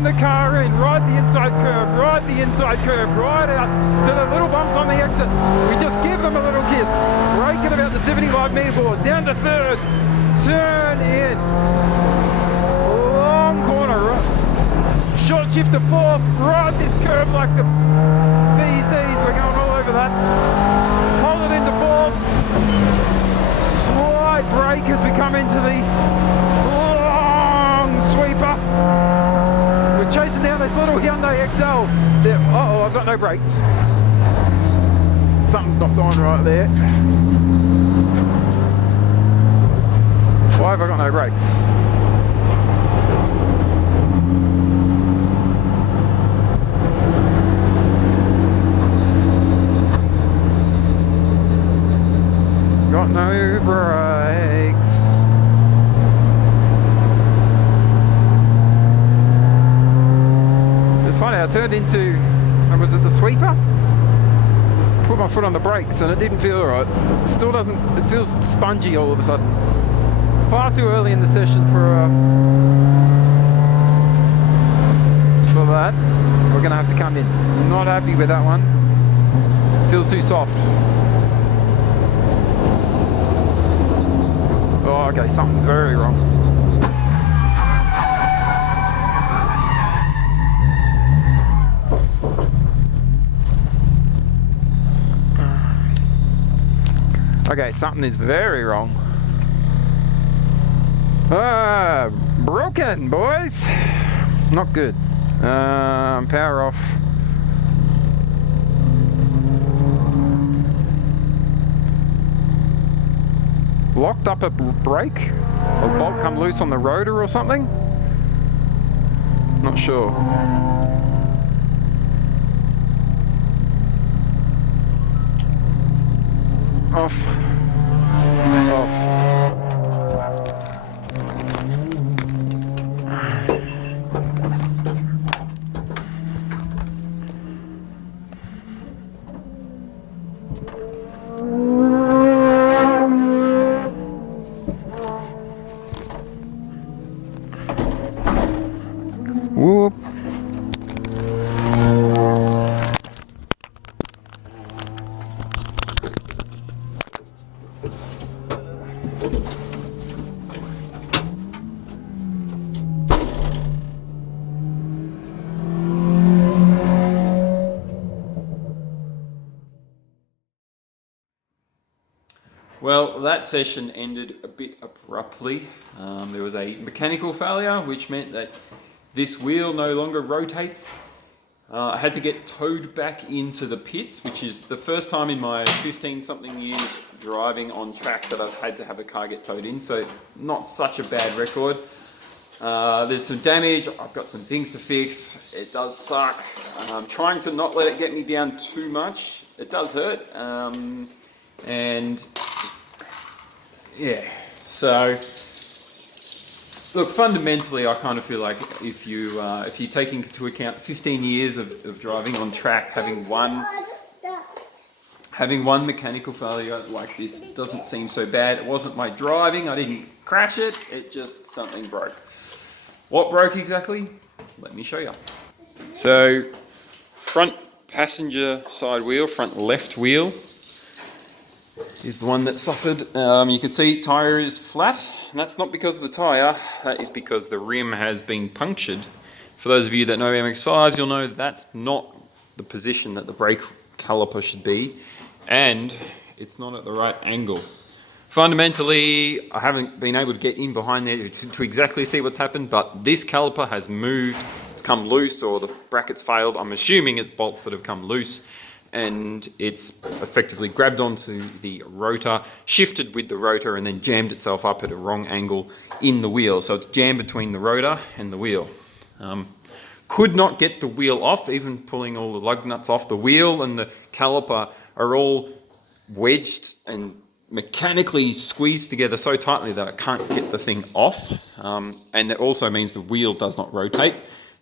turn the car in, ride the inside curb, right out to the little bumps on the exit. We just give them a little kiss. Brake at about the 75 metre board, down to third, turn in. Long corner, right. Short shift to fourth, ride this curb like the bees knees. We're going all over that. Hold it into fourth. Slight brake as we come into the long sweeper. We're chasing down this little Hyundai XL. There. Uh-oh, I've got no brakes. Something's not going right there. Why have I got no brakes? Got no brakes. It's funny, I turned into, was it the sweeper? Put my foot on the brakes and it didn't feel right. It still doesn't, it feels spongy all of a sudden. Far too early in the session for that. We're gonna have to come in. Not happy with that one. Feels too soft. Oh, okay, something's very wrong. Okay, something is very wrong. Broken, boys. Not good. Power off. Locked up a brake? A bolt come loose on the rotor or something? Not sure. Off. Off. Whoop. Well, that session ended a bit abruptly. There was a mechanical failure, which meant that this wheel no longer rotates. I had to get towed back into the pits, which is the first time in my 15-something years driving on track that I've had to have a car get towed in, so not such a bad record. There's some damage, I've got some things to fix, it does suck. I'm trying to not let it get me down too much. It does hurt, and yeah, so look, fundamentally I kind of feel like if you're taking into account 15 years of driving on track, having one mechanical failure like this doesn't seem so bad. It wasn't my driving, I didn't crash it, it just something broke. What broke exactly? Let me show you. So, front passenger side wheel, front left wheel is the one that suffered. You can see tyre is flat, and that's not because of the tyre, that is because the rim has been punctured. For those of you that know MX-5s, you'll know that's not the position that the brake caliper should be, and it's not at the right angle. Fundamentally, I haven't been able to get in behind there to exactly see what's happened, but this caliper has moved, it's come loose, or the bracket's failed. I'm assuming it's bolts that have come loose, and it's effectively grabbed onto the rotor, shifted with the rotor, and then jammed itself up at a wrong angle in the wheel. So it's jammed between the rotor and the wheel. Could not get the wheel off, even pulling all the lug nuts off. The wheel and the caliper are all wedged and mechanically squeezed together so tightly that I can't get the thing off. And it also means the wheel does not rotate.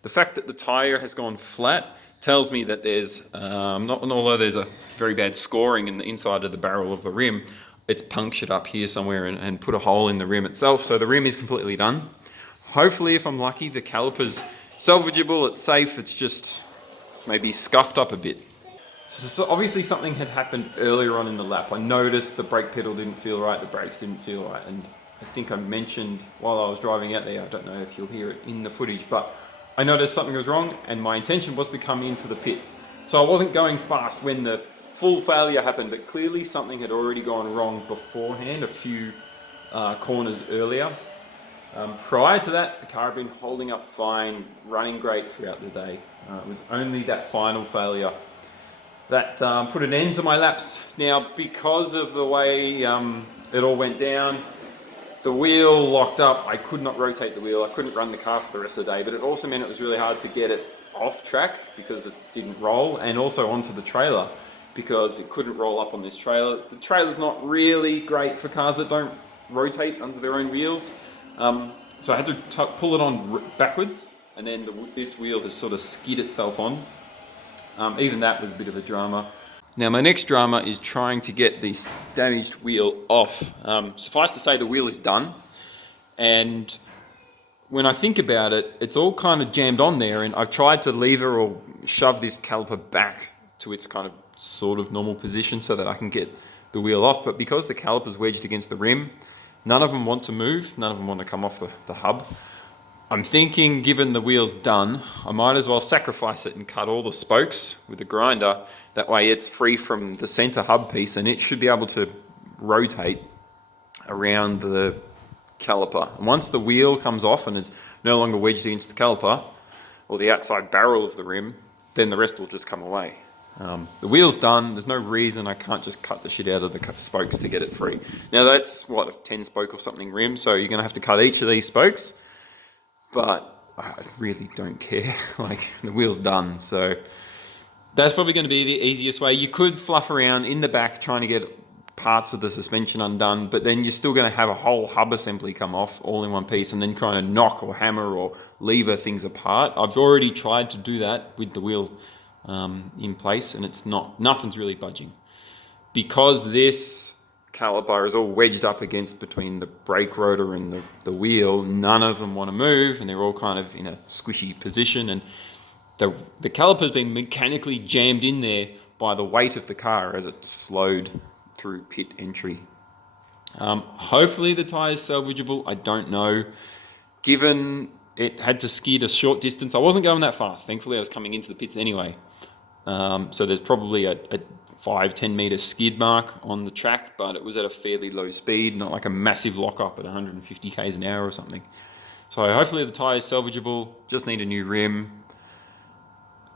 The fact that the tyre has gone flat tells me that there's, although there's a very bad scoring in the inside of the barrel of the rim, it's punctured up here somewhere and put a hole in the rim itself. So the rim is completely done. Hopefully, if I'm lucky, the calipers salvageable, it's safe, it's just maybe scuffed up a bit. So obviously something had happened earlier on in the lap. I noticed the brake pedal didn't feel right, the brakes didn't feel right, and I think I mentioned while I was driving out there, I don't know if you'll hear it in the footage, but I noticed something was wrong and my intention was to come into the pits. So I wasn't going fast when the full failure happened, but clearly something had already gone wrong beforehand, a few corners earlier. Prior to that, the car had been holding up fine, running great throughout the day. It was only that final failure that put an end to my laps. Now, because of the way it all went down, the wheel locked up. I could not rotate the wheel. I couldn't run the car for the rest of the day, but it also meant it was really hard to get it off track because it didn't roll, and also onto the trailer because it couldn't roll up on this trailer. The trailer's not really great for cars that don't rotate under their own wheels. So I had to pull it on backwards, and then this wheel has sort of skid itself on. Even that was a bit of a drama. Now my next drama is trying to get this damaged wheel off. Suffice to say, the wheel is done, and when I think about it, it's all kind of jammed on there, and I've tried to lever or shove this caliper back to its kind of sort of normal position so that I can get the wheel off, but because the caliper's wedged against the rim, none of them want to move, none of them want to come off the hub. I'm thinking, given the wheel's done, I might as well sacrifice it and cut all the spokes with a grinder. That way it's free from the center hub piece and it should be able to rotate around the caliper. And once the wheel comes off and is no longer wedged against the caliper or the outside barrel of the rim, then the rest will just come away. The wheel's done. There's no reason I can't just cut the shit out of the spokes to get it free. Now that's what, a 10 spoke or something rim, so you're gonna have to cut each of these spokes, but I really don't care. Like, the wheel's done, so that's probably gonna be the easiest way. You could fluff around in the back trying to get parts of the suspension undone, but then you're still gonna have a whole hub assembly come off all in one piece and then trying to knock or hammer or lever things apart. I've already tried to do that with the wheel in place, and nothing's really budging. Because this caliper is all wedged up against between the brake rotor and the wheel, none of them want to move, and they're all kind of in a squishy position, and the caliper's been mechanically jammed in there by the weight of the car as it slowed through pit entry. Hopefully the tyre's salvageable, I don't know. Given it had to skid a short distance, I wasn't going that fast. Thankfully I was coming into the pits anyway. So there's probably a 5-10 meter skid mark on the track, but it was at a fairly low speed, not like a massive lock up at 150 k's an hour or something. So hopefully the tyre is salvageable, just need a new rim.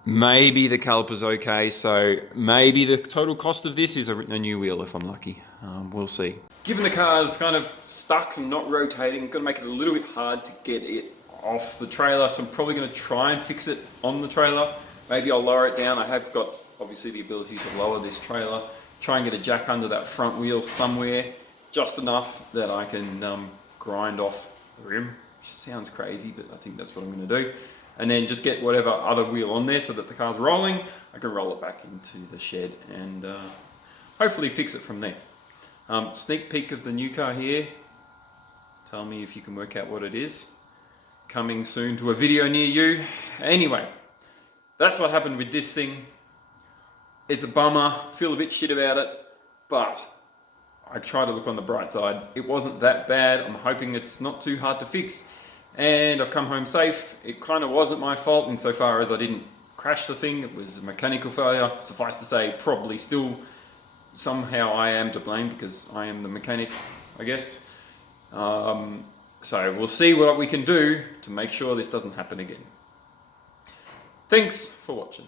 Maybe the caliper's okay, so maybe the total cost of this is a new wheel if I'm lucky. We'll see. Given the car's kind of stuck and not rotating, gonna make it a little bit hard to get it off the trailer, so I'm probably gonna try and fix it on the trailer. Maybe I'll lower it down. I have got obviously the ability to lower this trailer, try and get a jack under that front wheel somewhere, just enough that I can grind off the rim, which sounds crazy, but I think that's what I'm gonna do. And then just get whatever other wheel on there so that the car's rolling, I can roll it back into the shed and hopefully fix it from there. Sneak peek of the new car here. Tell me if you can work out what it is. Coming soon to a video near you. Anyway, that's what happened with this thing. It's a bummer, feel a bit shit about it, but I try to look on the bright side. It wasn't that bad. I'm hoping it's not too hard to fix. And I've come home safe. It kind of wasn't my fault insofar as I didn't crash the thing. It was a mechanical failure. Suffice to say, probably still somehow I am to blame because I am the mechanic, I guess. So we'll see what we can do to make sure this doesn't happen again. Thanks for watching.